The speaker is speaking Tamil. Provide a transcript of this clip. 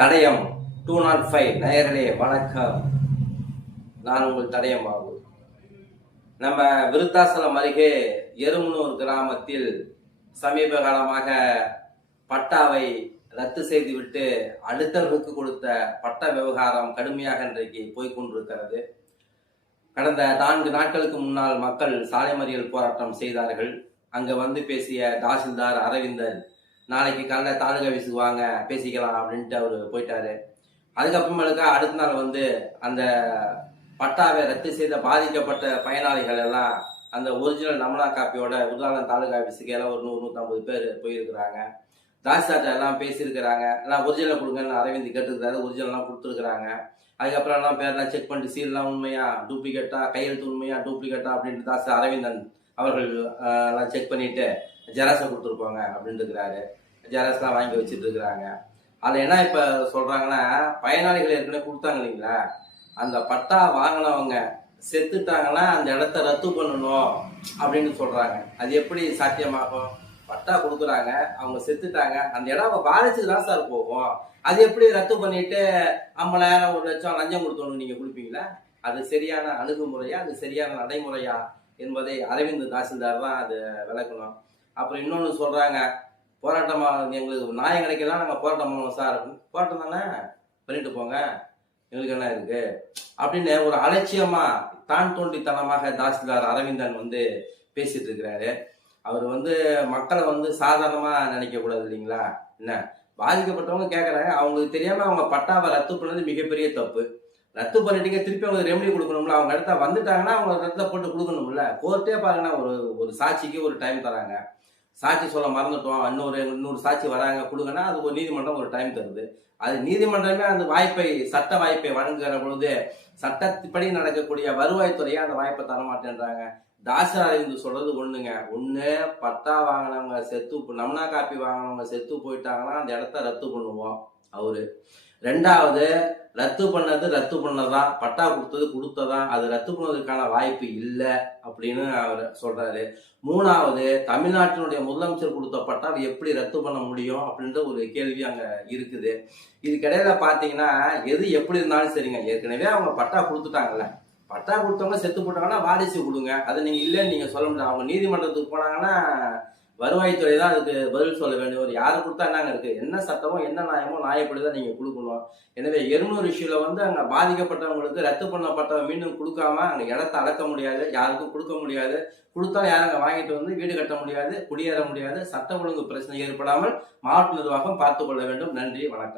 தடயம் 205 நேயர்களே வணக்கம். நான் உங்கள் தடயம் பாபு. நம்ம விருத்தாசலம் அருகே எருமனூர் கிராமத்தில் சமீப காலமாக பட்டாவை ரத்து செய்துவிட்டு அடுத்தவர்களுக்கு கொடுத்த பட்ட விவகாரம் கடுமையாக இன்றைக்கு போய்கொண்டிருக்கிறது. கடந்த 4 நாட்களுக்கு முன்னால் மக்கள் சாலை மறியல் போராட்டம் செய்தார்கள். அங்க வந்து பேசிய தாசில்தார் அரவிந்தன் நாளைக்கு காலைல தாலுகா ஆஃபீஸுக்கு வாங்க பேசிக்கலாம் அப்படின்ட்டு அவர் போயிட்டாரு. அதுக்கப்புறமேலுக்கா அடுத்த நாள் வந்து அந்த பட்டாவை ரத்து செய்த பாதிக்கப்பட்ட பயனாளிகள் எல்லாம் அந்த ஒரிஜினல் நமனா காப்பியோட உதாரணம் தாலுகா ஆஃபீஸுக்கு எல்லாம் ஒரு 100-150 பேர் போயிருக்கிறாங்க. தாசில்தார்ட்ட எல்லாம் பேசியிருக்கிறாங்க. எல்லாம் ஒரிஜினல் கொடுங்கன்னு அரவிந்த் கேட்டுருக்கிறாரு. ஒரிஜினல்லாம் கொடுத்துருக்குறாங்க. அதுக்கப்புறம் எல்லாம் பேர்லாம் செக் பண்ணிட்டு சீல்லாம் உண்மையா டூப்ளிகேட்டா, கையெழுத்து உண்மையா டூப்ளிகேட்டா அப்படின்ட்டு தாசில்தார் அரவிந்தன் அவர்கள் எல்லாம் செக் பண்ணிட்டு ஜெராக்ஸை கொடுத்துருப்பாங்க அப்படின்னு இருக்கிறாரு. ஜெராக்ஸ்லாம் வாங்கி வச்சுட்டு இருக்கிறாங்க. அதில் என்ன இப்போ சொல்றாங்கன்னா, பயனாளிகள் ஏற்கனவே கொடுத்தாங்க இல்லைங்களா, அந்த பட்டா வாங்கினவங்க செத்துட்டாங்கன்னா அந்த இடத்த ரத்து பண்ணணும் அப்படின்னு சொல்றாங்க. அது எப்படி சாத்தியமாகும்? பட்டா கொடுக்குறாங்க, அவங்க செத்துட்டாங்க, அந்த இடம் பாதிச்சுட்டு தான் சார் போகும். அது எப்படி ரத்து பண்ணிட்டு 50,000 1 லட்சம் லஞ்சம் கொடுத்தோன்னு நீங்க கொடுப்பீங்களா? அது சரியான அணுகுமுறையா, அது சரியான நடைமுறையா என்பதை அரவிந்த் தாசில்தார் தான் அது விளக்கணும். அப்புறம் இன்னொன்று சொல்றாங்க, போராட்டமா எங்களுக்கு நியாயம் கிடைக்கலாம், நாங்கள் போராட்டம் பண்ணுவோம் சார். போராட்டம் தானே பண்ணிட்டு போங்க, எங்களுக்கு என்ன இருக்கு அப்படின்னு ஒரு அலட்சியமா தான் தோன்றித்தனமாக தாசில்தார் அரவிந்தன் வந்து பேசிட்டு இருக்கிறாரு. அவர் வந்து மக்களை வந்து சாதாரணமா நினைக்க கூடாது இல்லைங்களா? என்ன பாதிக்கப்பட்டவங்க கேட்கறாங்க, அவங்களுக்கு தெரியாம அவங்க பட்டாவை ரத்து பண்ணது மிகப்பெரிய தப்பு. ரத்து பண்ணிட்டீங்க, திருப்பி அவங்க ரெமெடி கொடுக்கணும்ல. அவங்க இடத்த வந்துட்டாங்கன்னா அவங்க ரத்துல போட்டு கொடுக்கணும்ல. கோர்ட்டே பாருங்கன்னா ஒரு சாட்சிக்கு ஒரு டைம் தராங்க. சாட்சி சொல்ல மறந்துட்டோம், இன்னொரு சாட்சி வராங்க கொடுங்கன்னா அது ஒரு நீதிமன்றம் ஒரு டைம் தருது. அது நீதிமன்றமே அந்த வாய்ப்பை, சட்ட வாய்ப்பை வழங்குகிற பொழுது சட்டப்படி நடக்கக்கூடிய வருவாய்த்துறையா அந்த வாய்ப்பை தரமாட்டேன்றாங்க. தாசில்தார் அரவிந்த் சொல்றது ஒண்ணுங்க, ஒண்ணு பட்டா வாங்கினவங்க நமனா காப்பி வாங்கினவங்க செத்து போயிட்டாங்கன்னா அந்த இடத்த ரத்து பண்ணுவோம் அவரு. 2வது, ரத்து பண்ணதான், பட்டா கொடுத்ததான், அது ரத்து பண்ணதுக்கான வாய்ப்பு இல்லை அப்படின்னு அவர் சொல்றாரு. 3வது, தமிழ்நாட்டினுடைய முதலமைச்சர் கொடுத்த பட்டாவை எப்படி ரத்து பண்ண முடியும் அப்படின்ற ஒரு கேள்வி அங்க இருக்குது. இதுக்கிடையில பாத்தீங்கன்னா எது எப்படி இருந்தாலும் சரிங்க, ஏற்கனவே அவங்க பட்டா கொடுத்துட்டாங்கல்ல, பட்டா கொடுத்தவங்க செத்து போட்டாங்கன்னா வாரிசு கொடுங்க, அதை நீங்க இல்லைன்னு நீங்க சொல்ல முடியாது. அவங்க நீதிமன்றத்துக்கு போனாங்கன்னா வருவாய்த்துறை தான் அதுக்கு பதில் சொல்ல வேண்டும். ஒரு யாரை கொடுத்தா என்னங்க இருக்கு, என்ன சட்டமோ என்ன நியாயமோ நியாயப்படிதான் நீங்க கொடுக்கணும். எனவே எருமனூர் இஷ்யூல வந்து அங்க பாதிக்கப்பட்டவங்களுக்கு ரத்து பண்ணப்பட்டவங்க மீண்டும் கொடுக்காம அங்க இடத்த அளக்க முடியாது, யாருக்கும் கொடுக்க முடியாது. கொடுத்தா யாரும் வாங்கிட்டு வந்து வீடு கட்ட முடியாது, குடியேற முடியாது. சட்ட ஒழுங்கு பிரச்சனை ஏற்படாமல் மாவட்ட நிர்வாகம் பார்த்துக் கொள்ள வேண்டும். நன்றி, வணக்கம்.